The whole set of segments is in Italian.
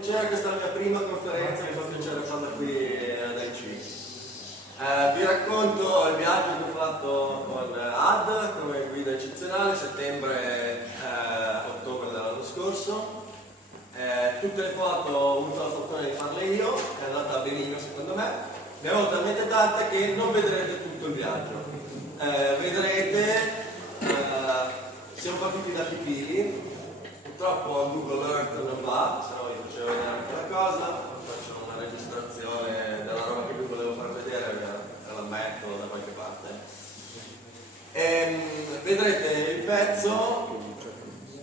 C'era questa mia prima conferenza, mi fa piacere farla qui dai CIS. Vi racconto il viaggio che ho fatto con AD come guida eccezionale, settembre-ottobre dell'anno scorso. Tutte le foto ho avuto la fortuna di farle io, è andata benino secondo me. Ne avevo talmente tante che non vedrete tutto il viaggio. Vedrete, siamo partiti da Pipili. Purtroppo Google Earth non va, se no vi facevo vedere anche la cosa, faccio una registrazione della roba che vi volevo far vedere e la metto da qualche parte. Vedrete il pezzo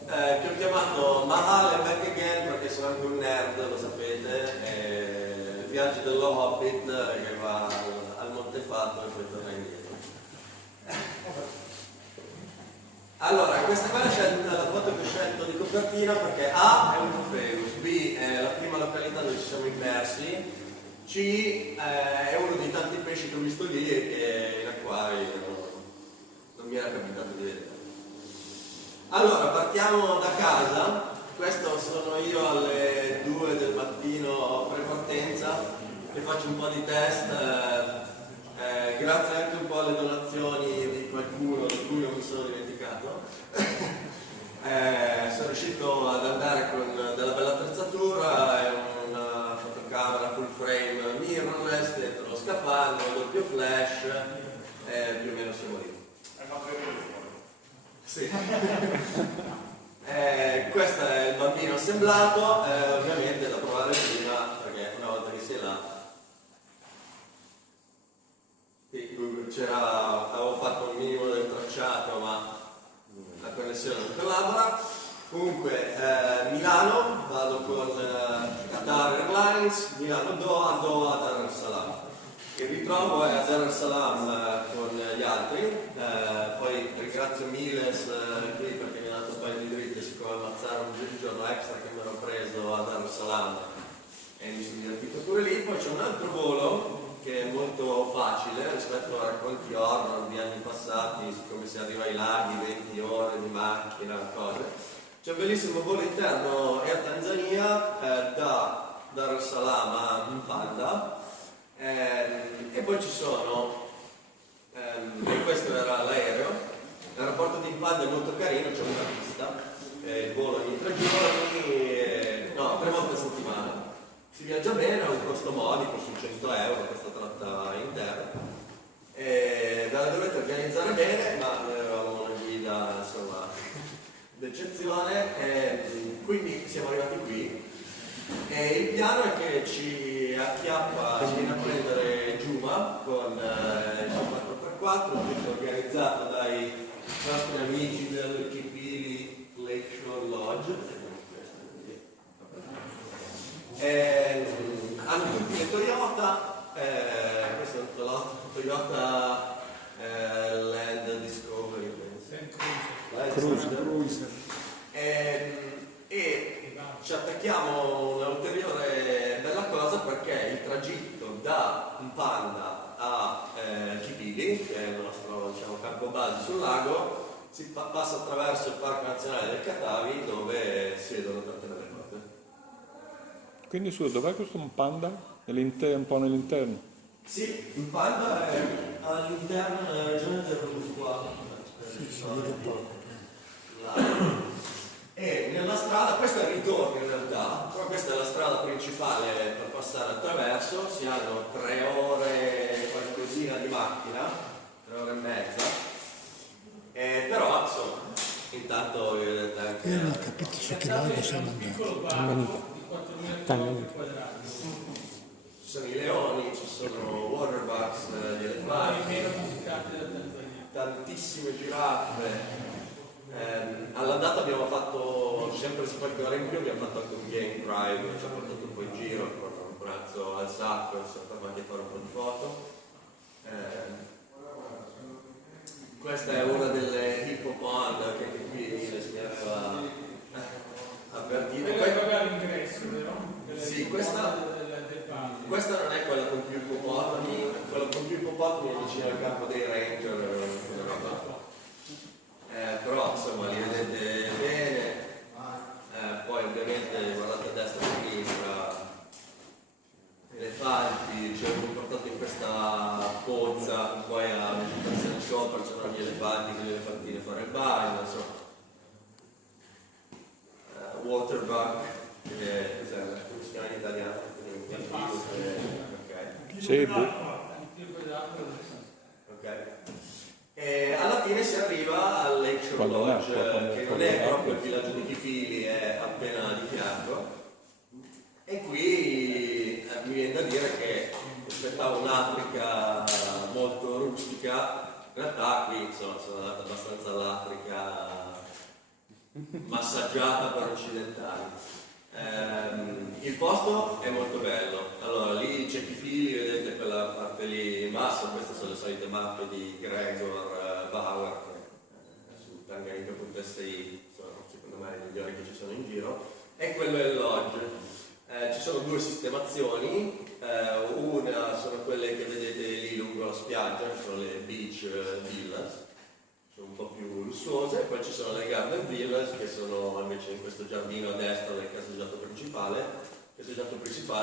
che ho chiamato Mahal and Back Again perché sono anche un nerd, lo sapete, il viaggio dello Hobbit che va al Montefatto e poi torna indietro. Allora, questa qua è la foto che ho scelto di copertina perché A è un trofeo, B è la prima località dove ci siamo immersi, C è uno dei tanti pesci che ho visto lì e che in acquari non mi era capitato di vedere. Allora, partiamo da casa. Questo sono io alle 2 del mattino pre-partenza che faccio un po' di test. Grazie anche un po' alle donazioni di qualcuno di cui non mi sono dimenticato. Sono riuscito ad andare con della bella attrezzatura e una fotocamera full frame mirrorless dentro lo scafandro, doppio flash, più o meno siamo lì. Hai fatto vedere? Sì. Questo è il bambino assemblato, ovviamente è da provare prima perché una volta che sei là avevo fatto un minimo del tracciato ma la connessione non collabora. Comunque Milano, vado con Qatar Airlines, Milano Doha, Doha Dar es Salaam. Il ritrovo è a Dar es Salaam con gli altri, poi ringrazio Miles qui perché mi ha dato un paio di dritte siccome ammazzarono un giorno extra che mi ero preso a Dar es Salaam e mi sono divertito pure lì. Poi c'è un altro volo che è molto facile rispetto a racconti horror di anni passati, siccome si arriva ai laghi, 20 ore di macchina, cose. C'è un bellissimo volo interno Air Tanzania da Dar es Salaam a Mpanda e poi ci sono, e questo era l'aereo, l'aeroporto di Mpanda è molto carino, c'è una pista, il volo ogni 3 giorni, no, 3 volte a settimana. Si viaggia bene, ha un costo modico su 100 euro questa tratta interna e ve la dovete organizzare bene, ma noi avevamo una guida insomma d'eccezione e quindi siamo arrivati qui e il piano è che ci acchiappa, ci viene a prendere Giuma con il 4x4 tutto organizzato dai nostri amici del Kipili Lakeshore Lodge. Hanno tutti le Toyota, questo è un Toyota Land Discovery, Cruiser. E ci attacchiamo un'ulteriore bella cosa perché il tragitto da Mpanda a Kipili, che è il nostro campo base sul lago, si passa attraverso il Parco Nazionale del Katavi dove siedono tante belle cose. Quindi dov'è questo Mpanda? Un po' nell'interno? Sì, Mpanda è all'interno della regione del Rufua. E nella strada, questo è il ritorno in realtà, però questa è la strada principale per passare attraverso, si hanno 3 ore qualcosina di macchina, 3 ore e mezza, però insomma, intanto vedete anche... Io non ho capito su che lago siamo andati. Ci sono i leoni, ci sono waterbucks, gli elefanti, tantissime giraffe. All'andata abbiamo fatto sempre su qualche ora in più, abbiamo fatto anche un game drive, ci ha portato un po' in giro con un braccio al sacco, ci siamo fermati a fare un po' di foto. Questa è una delle hippopond che qui mi aveva avvertito. Pagare l'ingresso, vero? Sì, questa non è quella con più ippopotami, quella con più ippopotami è vicino al campo dei ranger, però insomma li vedete bene, poi ovviamente guardate a destra e a sinistra, Cebu. Ok. E alla fine si arriva al Lakeshore Quando Lodge, nacque, che non quando è nacque. proprio il villaggio di Kipili, è appena di fianco. E qui mi viene da dire che aspettavo un'Africa molto rustica, in realtà qui insomma, sono andato abbastanza all'Africa massaggiata per occidentali. Il posto è molto bello, allora lì c'è Kipili, vedete quella parte lì in basso, queste sono le solite mappe di Gregor Bauer che su Tanganyika.si sono secondo me le migliori che ci sono in giro, e quello è il lodge. Ci sono due sistemazioni, una sono quelle che vedete lì lungo la spiaggia, che sono le beach villas, sono un po' più lussuose, poi ci sono le garden villas che sono invece in questo giardino a destra del caseggiato principale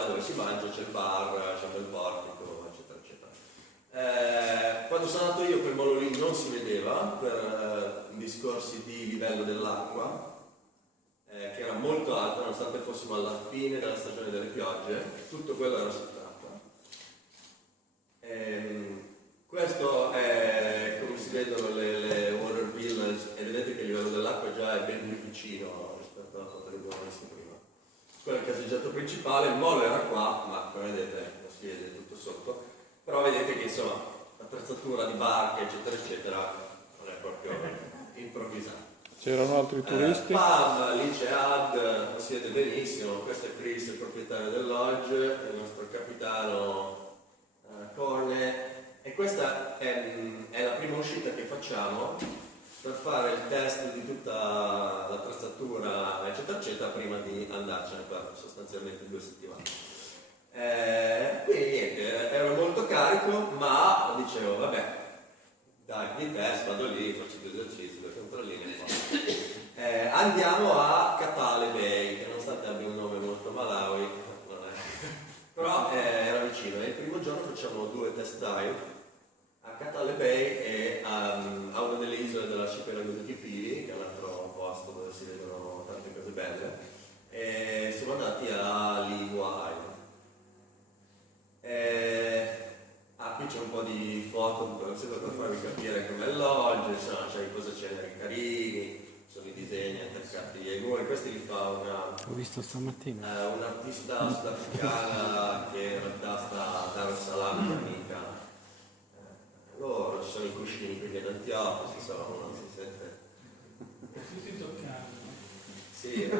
dove si mangia, c'è il bar, c'è un bel portico, eccetera eccetera. Quando sono andato io quel molo lì non si vedeva per discorsi di livello dell'acqua, che era molto alto nonostante fossimo alla fine della stagione delle piogge, tutto quello era sott'acqua. Questo è come si vedono le water villas, e vedete che il livello dell'acqua già è ben più vicino rispetto alla foto che abbiamo visto prima. Quello è il caseggiato principale, il molo era qua, ma come vedete non si vede tutto sotto, però vedete che insomma l'attrezzatura di barche eccetera eccetera non è proprio improvvisata. C'erano altri turisti? Lì c'è Ad, lo si vede benissimo, questo è Chris, il proprietario del lodge, il nostro capitano Corne, e questa è la prima uscita che facciamo per fare il test di tutta l'attrezzatura eccetera eccetera prima di andarcene per sostanzialmente 2 settimane. Quindi niente, ero molto carico, ma dicevo vabbè, dai, di test, vado lì, faccio 2 esercizi, 2 controllini e poi. Andiamo a Katale Bay, che nonostante abbia un nome molto malawi, non è. Però era vicino, e il primo giorno facciamo 2 test dive a Katale Bay e a una delle isole dell'arcipelago di Kipili, che è un altro posto dove si vedono tante cose belle, e siamo andati a Liwa Island. Qui c'è un po' di foto, sempre per farvi capire com'è il lodge, insomma, c'è i posaceneri carini, sono i disegni attaccati ai muri, questi li fa Ho visto stamattina. un'artista sudafricana che in realtà sta a Dar es Salaam, amica. Loro, ci sono i cuscini qui ad Antiochia, insomma, uno si sente. Tutti toccati. Sì.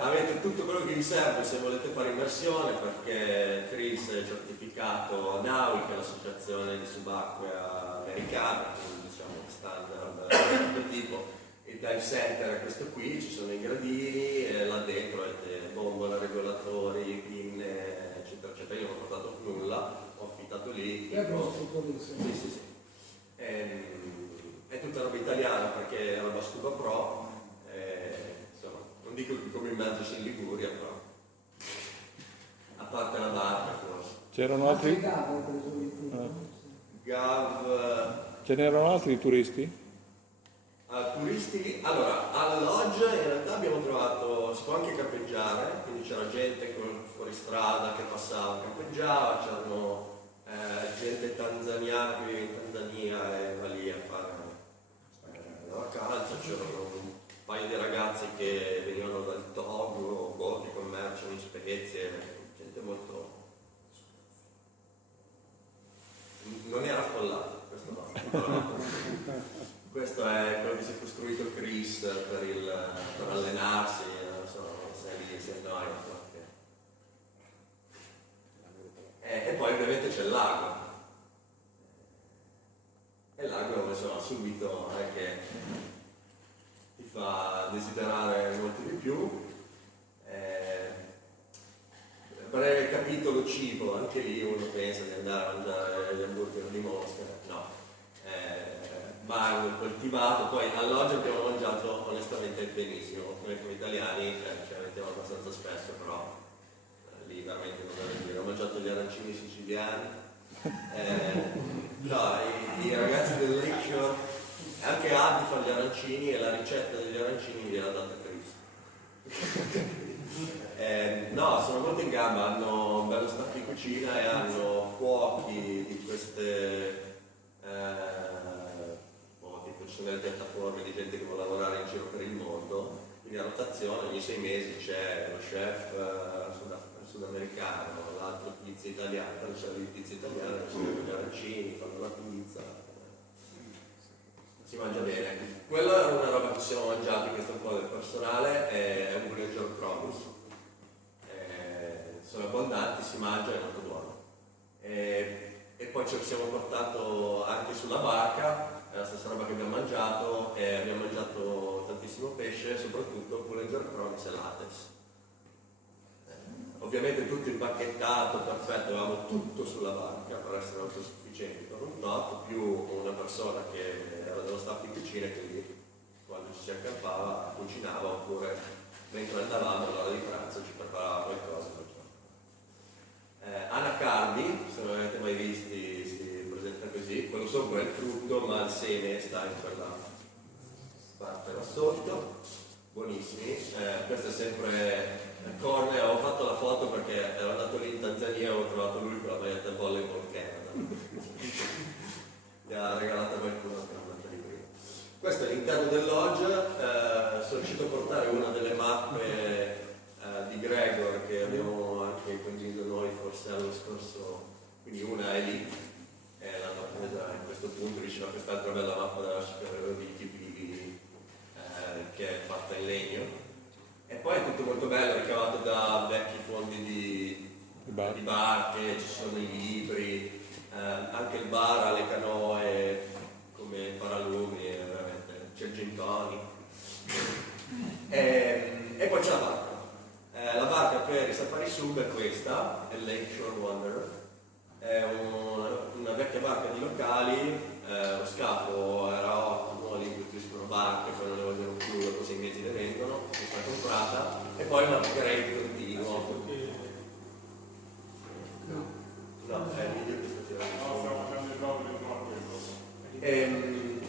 Avete tutto quello che vi serve se volete fare immersione, perché Chris è certificato NAUI, che è l'associazione di subacquea americana, quindi diciamo standard di questo tipo. Il dive center è questo qui, ci sono i gradini, e là dentro avete bombole, regolatori, pinne, eccetera eccetera. Io non ho portato nulla, ho affittato lì. È grosso, Sì. È tutta roba italiana perché è roba Scuba Pro. Insomma, non dico che come immergersi in Liguria, però a parte la barca forse. C'erano altri? Gav, Ce n'erano altri turisti? turisti lì. Allora, al lodge in realtà abbiamo trovato, si può anche campeggiare, quindi c'era gente con fuoristrada che passava, campeggiava, c'erano gente tanzaniana che vive in Tanzania e va lì a fare la vacanza, c'erano un paio di ragazzi che venivano dal Togo, che commerciano in spezie, gente molto. Non era affollato, questo no. Questo è quello che si è costruito Chris per allenarsi, non so, sei lì, si annoia. E poi ovviamente c'è il lago. E il lago, insomma, subito che ti fa desiderare molto di più. Breve capitolo cibo, anche lì uno pensa di andare a mangiare gli hamburger di Mosca, no. Mango coltivato, poi all'oggi abbiamo mangiato onestamente benissimo, noi come italiani ce la mettiamo abbastanza spesso, però lì veramente non devo dire, ho mangiato gli arancini siciliani, no, i ragazzi del Lakeshore, anche Adi fa gli arancini e la ricetta degli arancini gliela data Chris. No, sono molto in gamba gamba hanno un bello staff di cucina e hanno cuochi di queste tipo ci sono delle piattaforme di gente che vuole lavorare in giro per il mondo, quindi a rotazione ogni 6 mesi c'è lo chef sudamericano, l'altro tizio italiano, quando c'è il tizio italiano ci sono gli arancini, fanno la pizza, si mangia bene. Quella è una roba che ci siamo mangiati, questo è un po' del personale, è un villager produce. Sono abbondanti, si mangia, è molto buono. E poi ci siamo portato anche sulla barca, è la stessa roba che abbiamo mangiato, e abbiamo mangiato tantissimo pesce, soprattutto villager produce e latex. Ovviamente tutto impacchettato, perfetto, avevamo tutto sulla barca per essere autosufficienti per un tot, più una persona che era dello staff di cucina che lì, quando ci si accampava, cucinava, oppure mentre andavamo all'ora di pranzo ci preparava qualcosa. Anacardi, se non avete mai visti, si presenta così, quello sopra è il frutto, ma il seme sta in quella parte là sotto, buonissimi. Questo è sempre Cornea, ho fatto la foto perché ero andato lì in Tanzania e ho trovato lui con la maglietta volleyball Canada. Mi ha regalata qualcuno che era andata lì prima. Questo è l'interno del lodge, sono riuscito a portare una delle mappe di Gregor che abbiamo anche condiviso noi forse l'anno scorso, quindi una è lì, l'hanno presa in questo punto vicino a quest'altra bella mappa della BTP che è fatta in legno, e poi è tutto molto bello, ricavato da vecchi fondi di barche, ci sono i libri, anche il bar ha le canoe come paralumi, veramente c'è il gin tonic, e poi c'è la barca. La barca per i safari sub è questa, è Lakeshore Wanderer, è una vecchia barca di locali, lo scafo era ottimo, lì costruiscono barche, poi non le vogliono più, dopo 6 mesi le vendono, è stata comprata, e poi un upgrade continuo. No, è il video che sta tirando.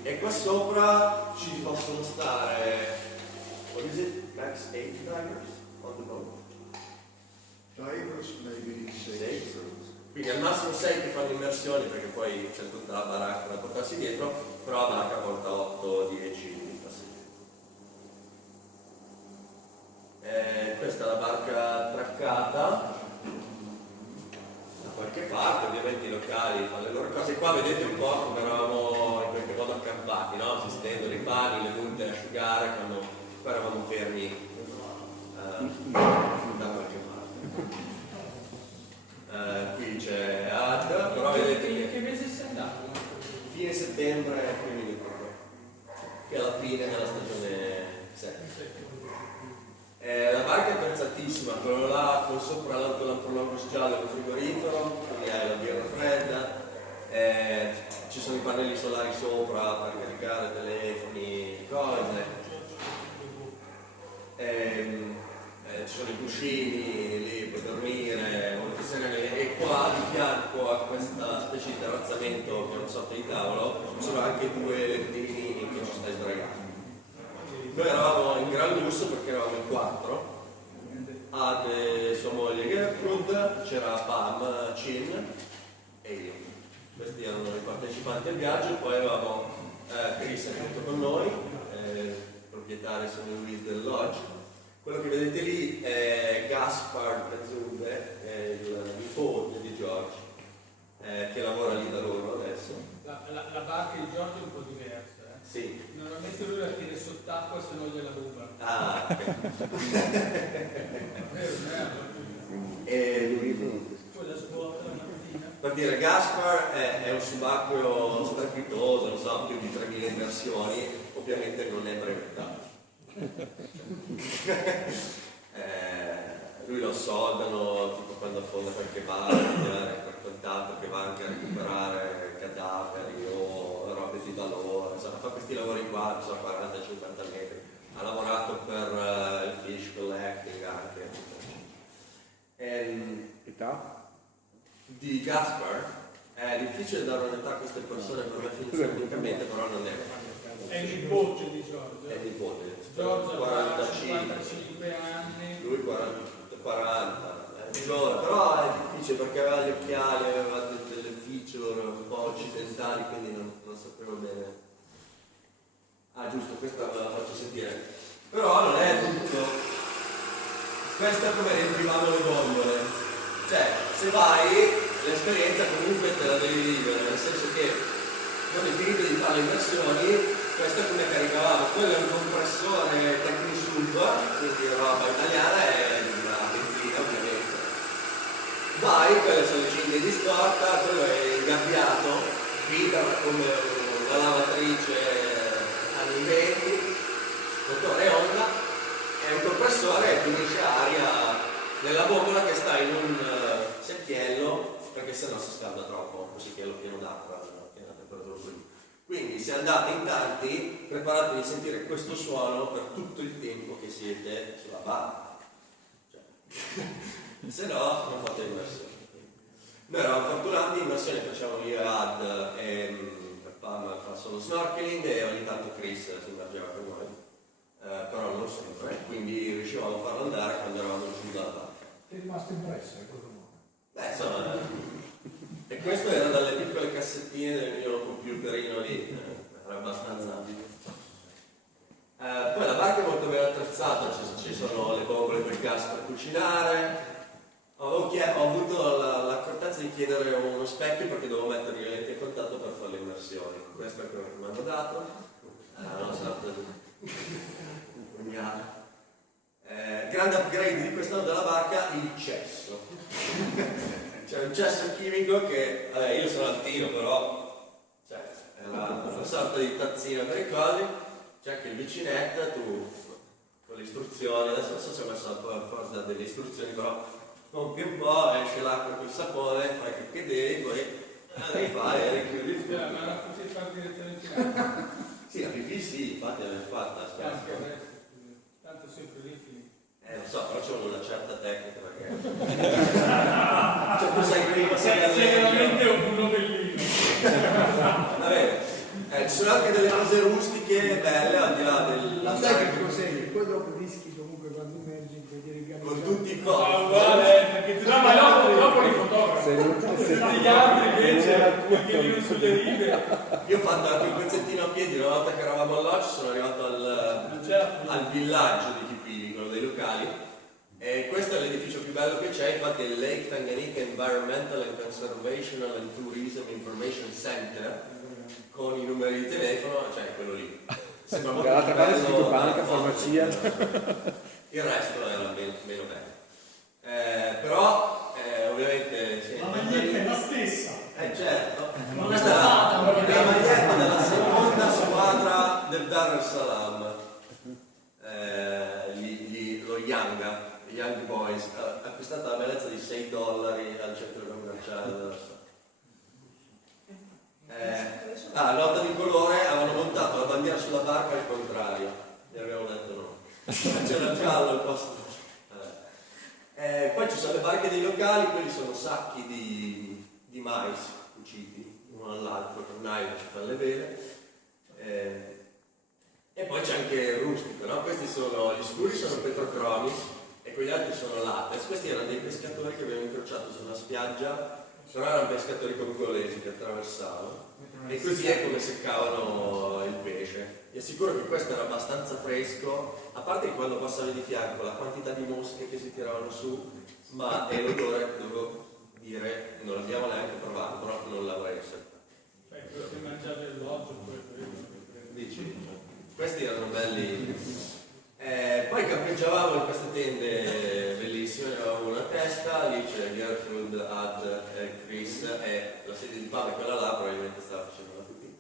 E qua sopra ci possono stare, what is it, max 8 divers? On the boat. Divers maybe 6. Quindi al massimo 6 che fanno immersioni, perché poi c'è tutta la baracca da portarsi dietro, però la barca porta 8-10 passeggeri. Questa è la barca traccata da qualche parte, ovviamente i locali fanno le loro cose. Qua vedete un po' come eravamo in qualche modo accampati, no? Si stendono i pani, le punte a asciugare quando eravamo fermi da qualche parte. Qui c'è Ad, però vedete che mese sei andato? fine settembre, primi di ottobre, che è la fine della stagione 7. La barca è attrezzatissima, quello là con sopra l'antropologo giallo e un frigorifero, quindi hai la birra fredda, ci sono i pannelli solari sopra per caricare telefoni, cose. Ci sono i cuscini lì per dormire, e qua di fianco a questa specie di terrazzamento che è una sorta di tavolo ci sono anche 2 lettini che ci stai sdraiando. Noi eravamo in gran lusso perché eravamo in 4, Ad sua moglie Gertrude, c'era Pam, Chin e io. Questi erano i partecipanti al viaggio, poi avevamo Chris è venuto con noi, proprietario St. Louis del Lodge. Quello che vedete lì è Gaspard Kazube, il nipote di George, che lavora lì da loro adesso. La barca di Giorgio è un po' diversa. Sì. Normalmente lui la tiene sott'acqua se non gliela ruba. Ah, ok. Poi la svuota la mattina. Per dire, Gaspar è un subacqueo strepitoso, non so, più di 3.000 immersioni, ovviamente non è brevettato. Lui lo soldano tipo quando affonda qualche barca, ha raccontato che va anche a recuperare cadaveri o robe di valore, insomma fa questi lavori qua, so, 40-50 metri, ha lavorato per il fish collecting anche. Età? Di Gaspar è difficile dare un'età a queste persone per me filosofficamente, però non è. È il nipote di Giorgio. È nipote. Giorgio ha 45 55 anni. lui 40, George questa ve la faccio sentire. Però non è tutto. Questo è come riempivamo le gondole. Cioè, se vai, l'esperienza comunque te la devi vivere, nel senso che quando hai finito di fare le immersioni, questo è come caricavamo. Quello è un compressore Tecnisub, quindi roba italiana e una benzina ovviamente. Vai, quelle sono le cinghie di scorta, quello è ingabbiato, vita come una lavatrice anni 20, motore Honda, è un compressore e finisce aria nella bombola che sta in un secchiello, perché sennò si scalda troppo, un secchiello pieno d'acqua, piena temperatura qui. Quindi se andate in tanti, preparatevi a sentire questo suono per tutto il tempo che siete sulla barca. Cioè, se no non fate immersioni. Noi eravamo fortunati, immersioni facevamo io e Ad e per Pam fa solo snorkeling e ogni tanto Chris si immergeva con noi, però non sempre, quindi riuscivamo a farlo andare quando eravamo giù dalla barca. Ti è rimasto impresso, è quello nuovo. Beh, insomma, e questo era dalle piccole cassettine del mio computerino lì, era abbastanza. Poi la barca è molto ben attrezzata, ci sono le bombole del gas per cucinare. Ho avuto l'accortezza di chiedere uno specchio perché dovevo mettere le lenti a contatto per fare le immersioni. Questo è quello che mi hanno dato. Non so, grande upgrade di quest'anno della barca, il cesso. C'è un cesso chimico che, vabbè, io sono altino, però cioè, è una sorta di tazzina per i cosi. C'è anche il vicinetto, tu con le istruzioni, adesso non so se ho messo un po' forza delle istruzioni, però pompi un po', esce l'acqua col sapone, fai che devi, poi rifai e richiudi il Ma tutto. la potevi fare direttamente in acqua. Sì, la pipì sì, infatti l'abbiamo fatta Anche spesso. adesso, tanto sempre lì finito. Non so, però c'è una certa tecnica perché. Cioè tu sai prima se Sicuramente un novellino. Vabbè, ci sono anche delle cose rustiche belle al di là del. Ma sai che cos'è? Che poi dopo rischi comunque quando immergi vedere i Con tutti i Ma costi. uguale, perché tu no, ma dopo li fotografi. Tutti gli altri invece che vivono sulle rive. Io ho fatto anche un pezzettino a piedi, una volta che eravamo all'Oc sono arrivato al villaggio di Kipili, quello dei locali, e questo è l'edificio più bello che c'è, infatti è il Lake Tanganyika Environmental and Conservational and Tourism Information Center, con i numeri di telefono, cioè quello lì. Sembra molto Dall'altra parte bello, scritto banca, dalla foto. farmacia. Il resto era meno bello. Però ovviamente sì, La maglietta è la stessa. certo. Ma Questa è la maglietta della seconda squadra del Dar es Salaam, lo Yanga, i Young Boys, acquistata la bellezza di $6 al centro commerciale della città. Nota di colore, avevano montato la bandiera sulla barca al contrario, e abbiamo detto no. C'era giallo al posto. Poi ci sono le barche dei locali, quelli sono sacchi di mais cuciti uno all'altro con un aglio che fa le vele. E poi c'è anche il rustico, no? Questi sono gli scuri, sono petrocromis e quegli altri sono lattes. Questi erano dei pescatori che abbiamo incrociato sulla spiaggia, però erano pescatori congolesi che attraversavano. E così è come seccavano il pesce. Vi assicuro che questo era abbastanza fresco, a parte che quando passavi di fianco la quantità di mosche che si tiravano su, ma è l'odore, devo dire, non l'abbiamo neanche provato, però non l'avrei assaggiato. Cioè, quello che mangiavi all'otto, Dici? Questi erano belli. Poi campeggiavamo in queste tende bellissime, avevamo una testa, lì c'è Gertrude, Ad e Chris e la sede di Pam è quella là, probabilmente stava facendo la pipì.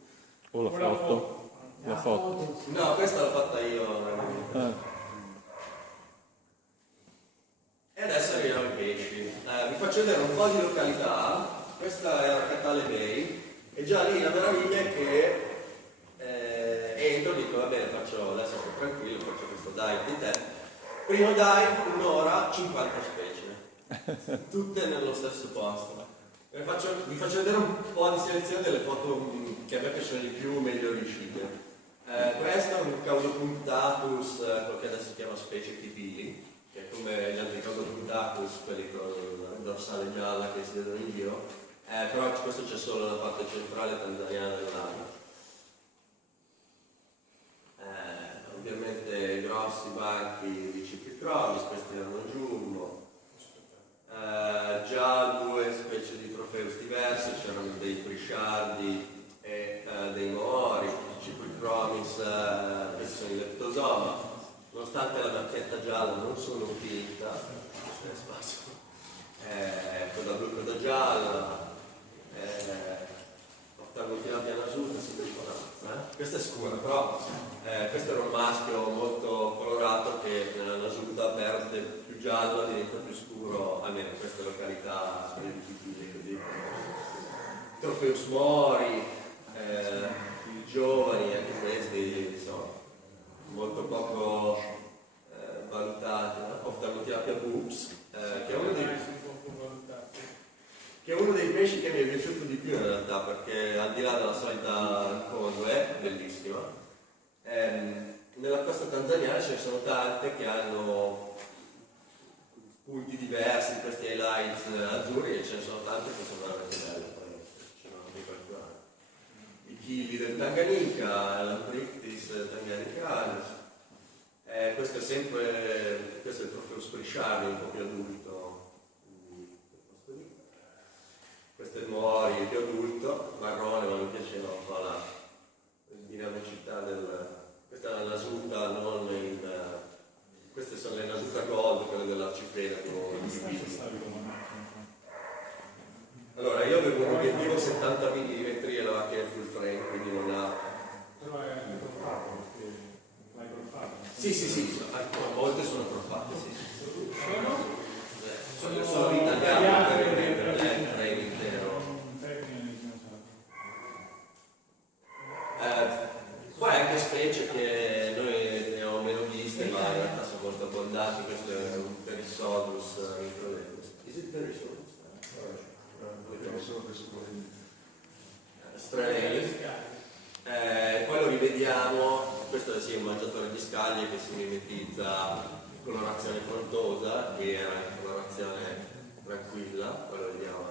O la foto. La foto. No, questa l'ho fatta io. E adesso arriviamo ai pesci. Vi faccio vedere un po' di località. Questa è Arcatale Bay e già lì la meraviglia è che entro e dico va bene, adesso sto tranquillo, faccio questo dive di te. Primo dive, un'ora, 50 specie, tutte nello stesso posto. Vi faccio vedere un po' di selezione delle foto che a me piacciono di più, meglio riuscite. Questo è un Caudopuntatus, quello che adesso si chiama specie Kipili, che è come gli altri Caudopuntatus, quelli con la dorsale gialla che si vedono in giro, però questo c'è solo nella parte centrale tanzaniana dell'Africa. questi sono i leptosoma, nonostante la macchietta gialla non sono tinta, c'è spazio, coda blu, coda gialla, oftalmotilapia nasuta, questa è scura, però questo era un maschio molto colorato che nella nasuta perde più giallo, diventa più scuro, almeno in queste località così. Trofeus mori, i giovani, anche questi insomma, molto poco valutati, oftalmotilapia boobs, che è uno dei pesci che mi è piaciuto di più in realtà, perché al di là della solita conue, bellissima, nella costa tanzaniana ce ne sono tante che hanno punti diversi in questi highlights azzurri, e ce ne sono tante che sono veramente belle, poi ce ne sono di qualcuna. I chili del Tanganica, l'Ambrictis tanganicanus, questo è sempre, questo è il trofeo Sprisciardi, un po' più adulto, questo è il Mori, più adulto, marrone, ma mi piaceva un po' la dinamicità questa è la nasuta, non in... queste sono le nasuta gold, quelle dell'arcipelago. Allora, io avevo un obiettivo 70 mm e la macchina full frame, quindi non ha... Però è croffato, l'hai croffato? Sì, a volte sono croppate, sì. Sono Sono ritagliato per riprendere il frame intero. Poi anche specie che noi ne abbiamo meno viste, ma in realtà sono molto abbondanti. Questo è un Perissodus microlepus. Is it Perissodus? Stranelli. Poi lo rivediamo, questo sì, è un mangiatore di scaglie che si mimetizza colorazione frontosa, che era in colorazione tranquilla, poi lo vediamo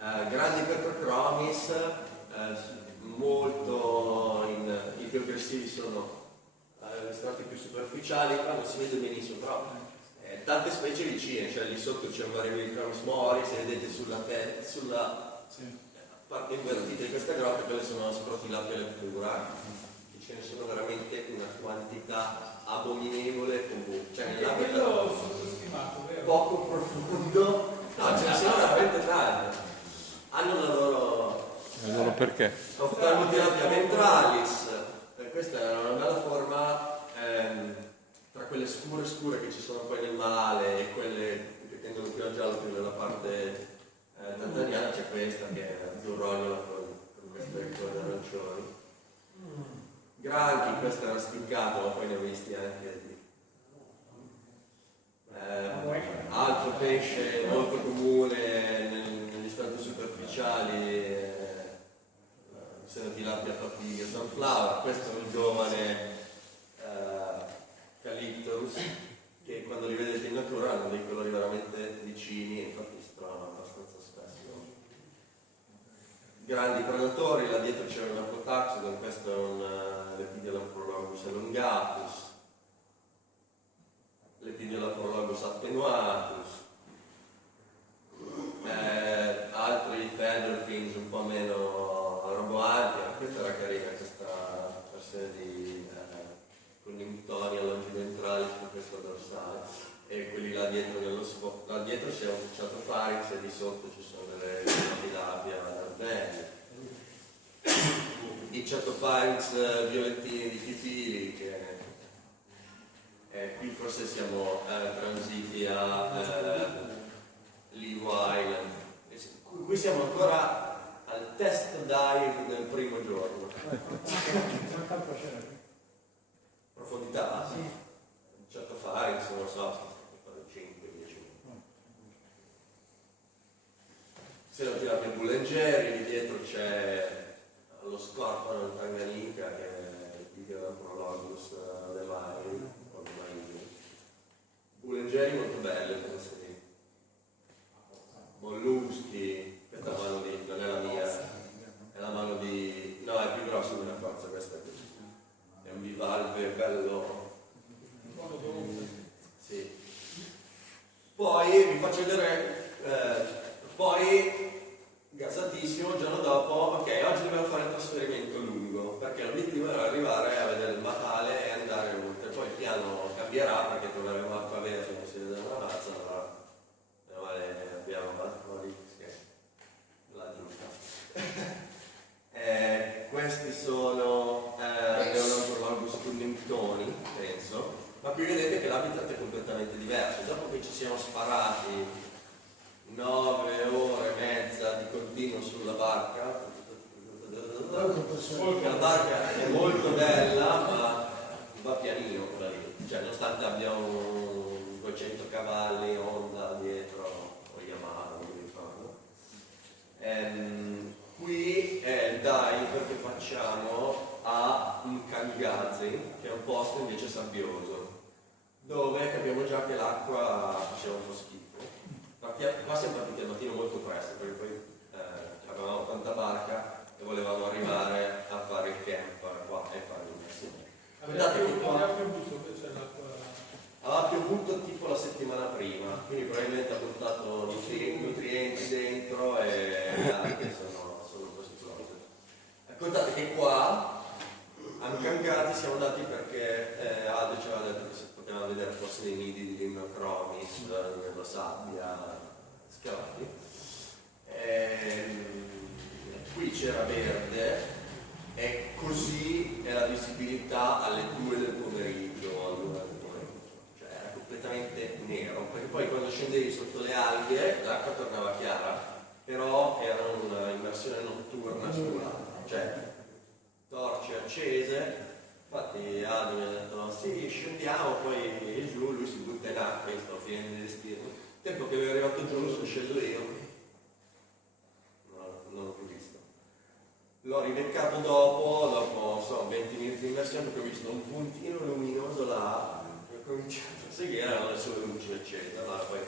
anche. Grandi Petrochromis, molto i più aggressivi sono gli strati più superficiali, qua non si vede benissimo, però tante specie vicine, cioè lì sotto c'è un Variovichromis mori, se vedete sulla parte invertita di questa grotta, quelle sono Scrotilapia leptura, che ce ne sono veramente una quantità abominevole, cioè nell'ambito poco profondo, no, ce ne sono veramente tante, hanno la loro... Allora perché? Oftalmotilapia ventralis, questa è una bella forma tra quelle scure che ci sono poi nel mare e quelle che tendono più a giallo, più nella parte tanzaniana, c'è questa che è azzurrognola con queste cose arancioni. Granchi, questo era sticcato, ma poi ne ho visti anche di altro pesce molto comune negli strati superficiali, Xenotilapia papilio sunflower. Questo è un giovane Calyptus che quando li vedete in natura hanno dei colori veramente vicini, infatti si trovano abbastanza spesso. Grandi predatori, là dietro c'è un Apotaxodon, questo è un Lepidiolaprologus elongatus, Lepidiolaprologus attenuatus, altri Featherfins un po' meno roboanti. Questa era carina, questa versione di Conjunctoria longiventralis con questo dorsale, e quelli là dietro nello sfondo, là dietro c'è un Chatopharynx e di sotto ci sono delle Tilapia d'Arbenni, i Chatopharynx violettini di Pipili, che qui forse siamo transiti a Levo Island, qui siamo ancora al test dive del primo giorno. Profondità? Sì. Chatopharynx, non lo so, 5-10. Xenotilapia bullengeri, lì dietro c'è lo Scorpion Tanganica, che è il Pidiolaprologus dell'Airi, bullengeri molto belle, come si dice. Molluschi, questa mano di, non è la mia, è la mano di, no, è più grossa di una forza, questa è così. È un bivalve bello. Sì. Poi vi faccio vedere, poi gasatissimo, il giorno dopo, ok, oggi dobbiamo fare il trasferimento lungo, perché l'obiettivo era arrivare completamente diverso. Dopo che ci siamo sparati 9 ore e mezza di continuo sulla barca, la barca è molto bella, ma va pianino quella lì, cioè nonostante abbiamo 200 cavalli Honda dietro o Yamaha, non mi ricordo. Qui è il dive che facciamo a Mkangazi, che è un posto invece sabbioso, dove capiamo già che l'acqua faceva un po' schifo. Qua siamo partiti al mattino molto presto, perché poi avevamo tanta barca e volevamo arrivare a fare il camp qua e fare l'immersione. Guardate che qua aveva piovuto tipo la settimana prima, quindi probabilmente ha portato nutrienti dentro e le alghe sono un po' esplose. Ricordate che qua a Mkangazi siamo andati perché Aldo ci aveva detto che si potevano vedere forse dei nidi di Limnochromis nella sabbia scavati. Qui c'era verde e così è la visibilità alle 2 del pomeriggio, cioè era completamente nero, perché poi quando scendevi sotto le alghe l'acqua tornava chiara, però era un'immersione notturna sull'acqua, cioè torce accese. Infatti Aldo mi ha detto sì, scendiamo, poi giù, lui si butta in acqua, io stavo finendo di vestirmi. Il tempo che lui è arrivato giù sono sceso io, non l'ho più visto. L'ho ribeccato dopo so, 20 minuti di immersione, perché ho visto un puntino luminoso là, e ho cominciato a seguire, erano le sue luci accese, allora poi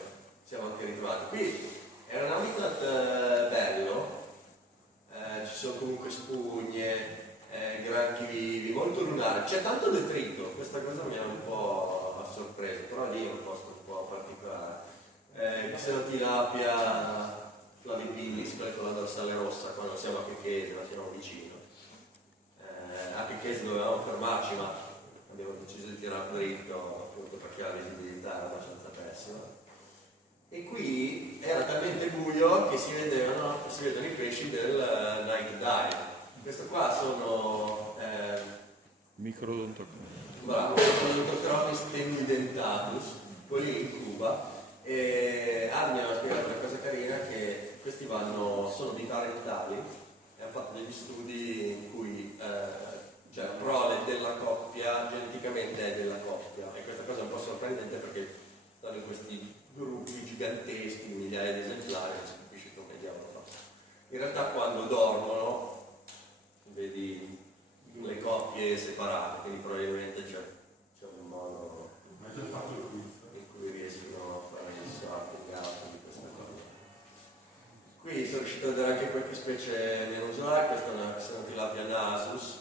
siamo anche ritrovati. Qui era un habitat bello, ci sono comunque spugne, granchi vivi, molto lunare, c'è tanto detrito, questa cosa mi ha un po' sorpreso, però lì è un posto un po' particolare. Xenotilapia flavipillis, quella con la dorsale rossa, qua non siamo a Chechese, ma siamo vicino. A Chechese dovevamo fermarci, ma abbiamo deciso di tirare dritto appunto perché la visibilità era abbastanza pessima. E qui era talmente buio che si vedono i pesci del night dive. Questo qua sono Microdontochromis temidentatus, quelli in Cuba, e mi hanno spiegato una cosa carina, che questi sono biparentali e hanno fatto degli studi in cui cioè la prole della coppia geneticamente è della coppia, e questa cosa è un po' sorprendente perché stanno in questi gruppi giganteschi, migliaia di esemplari, non si capisce come diavolo fa. In realtà quando dormono vedi le coppie separate, quindi probabilmente c'è un modo in cui riescono a fare il salto di questa cosa. Qui sono riuscito a vedere anche qualche specie neozoaria, questa è una Xenotilapia nasus.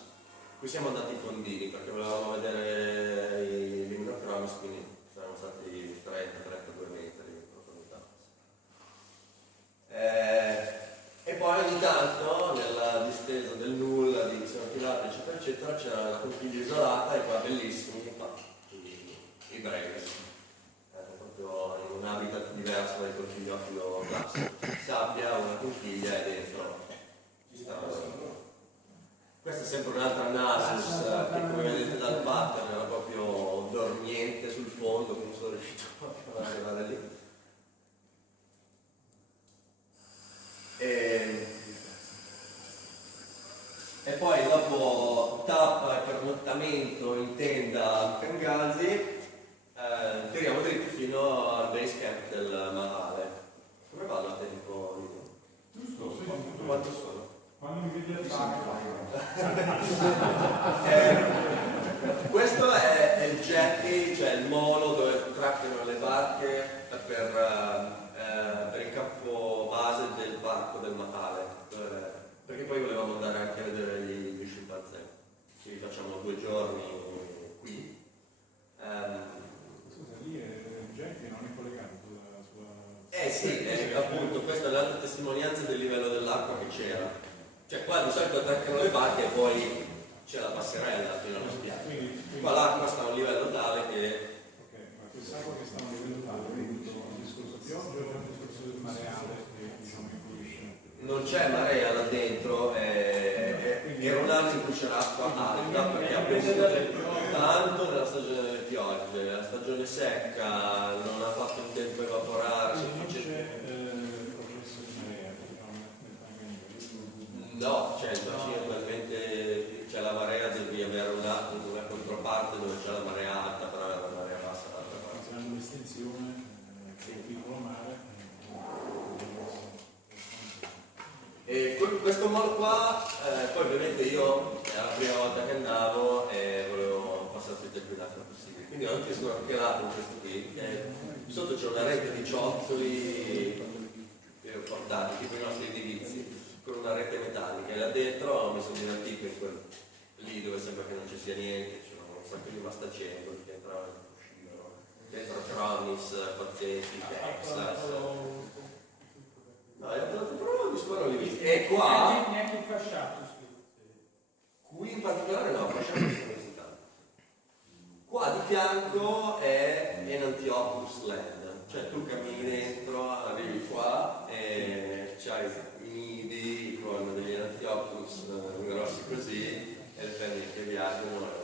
Qui siamo andati fondini perché volevamo vedere i Limnochromis, quindi siamo stati 30-32 metri di profondità. E poi ogni tanto nella distesa del nulla di Xenotilapia eccetera eccetera c'era la conchiglia isolata, e qua bellissimi i brevis, proprio in un habitat diverso dal conchigliofilo classico, sabbia, una conchiglia e dentro ci stavano. Questa è sempre un'altra nasus che, come vedete dal pattern, era proprio dormiente sul fondo, non sono riuscito ad arrivare lì. E poi dopo tappa e pernottamento in tenda a Mkangazi, tiriamo dritti fino al base camp del Mahale. Come vado a tempo? Giusto, sì. Quanto sono? Quando mi vedi a Questo è il jetty, cioè il molo dove trattano le barche per il campo base del parco del Mahale, perché poi volevamo andare anche a vedere gli scimpanzé, quindi facciamo 2 giorni qui. Scusa, lì il jetty non è collegato alla sua... Sì, appunto, questa è l'altra testimonianza del livello dell'acqua che c'era. Cioè qua di solito attaccano le barche e poi c'è la passerella fino alla spiaggia. Qua l'acqua sta a un livello tale che... Ok, ma quest'acqua che sta a un livello tale, quindi un discorso pioggia o un discorso mareale che diciamo influisce? Non c'è marea là dentro, era un anno in cui c'era acqua alta perché ha preso tanto nella stagione delle piogge, la stagione secca non ha fatto il tempo evaporare sufficiente. Processo di marea, No, cioè il bacino attualmente c'è la marea, devi avere una controparte dove c'è la marea alta, però è la marea bassa dall'altra parte. se hanno un'estensione, che è un piccolo mare. E questo modo qua, poi ovviamente io è la prima volta che andavo e volevo passare tutto il più d'acqua possibile, quindi ho anche snorkelato in questo qui, sotto c'è una rete di ciottoli portati, tipo i nostri edifizi, con una rete metallica, e là dentro mi sono divertito in lì dove sembra che non ci sia niente, c'è un sacco di mastacengoli che entravano e uscivano, dentro Tronis, pazzeschi, Texas. No, ho dato proprio di scuola lì visti. E qua, Neanche il fasciato. qui in particolare no, facciamo questa tanto. Qua di fianco è Enantiochus Land, cioè tu cammini dentro, arrivi qua e c'hai i nidi con degli Enantiochus grossi così e le femmine che viaggiano.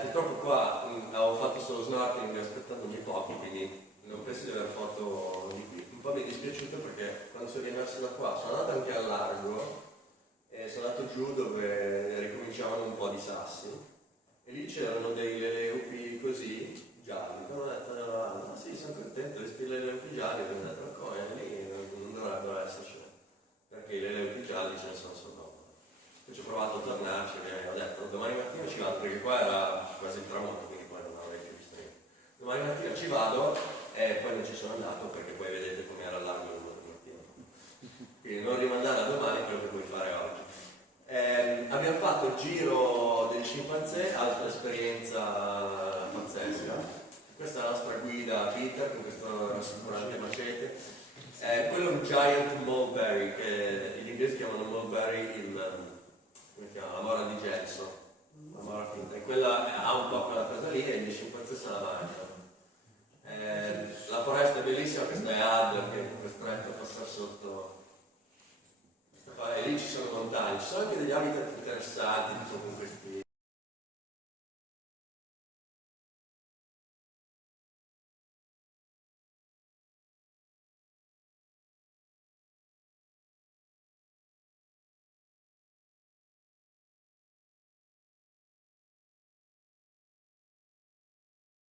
Purtroppo qua avevo fatto solo snorkeling aspettandomi pochi, quindi non penso di aver fatto di più. Un po' mi è dispiaciuto perché quando sono rimasto da qua sono andato anche al largo e sono andato giù dove ricominciavano un po' di sassi e lì c'erano dei leleupi così gialli. Ho detto no sì, sono contento, questi leleupi gialli, ho detto ma come lì non dovrebbero esserci perché i leleupi gialli ce ne sono solo dopo. Poi ci ho provato a tornarci e ho detto domani mattina ci vado perché qua era quasi il tramonto, quindi poi non avrei più visto niente. Domani mattina ci vado e poi non ci sono andato perché poi vedete come era largo il mattino. Quindi non rimandare a domani quello che puoi fare oggi. Abbiamo fatto il giro del scimpanzé, altra esperienza pazzesca. Questa è la nostra guida Peter con questo rassicurante macete. Quello è un giant mulberry che gli inglesi chiamano mulberry la mora di gelso, la mora finta. E quella ha un po' quella cosa lì e gli scimpanzé se la mangiano. La foresta è bellissima, questa è Adler che è costretto a passare sotto e lì ci sono montagne, ci sono anche degli habitat interessanti tipo con questi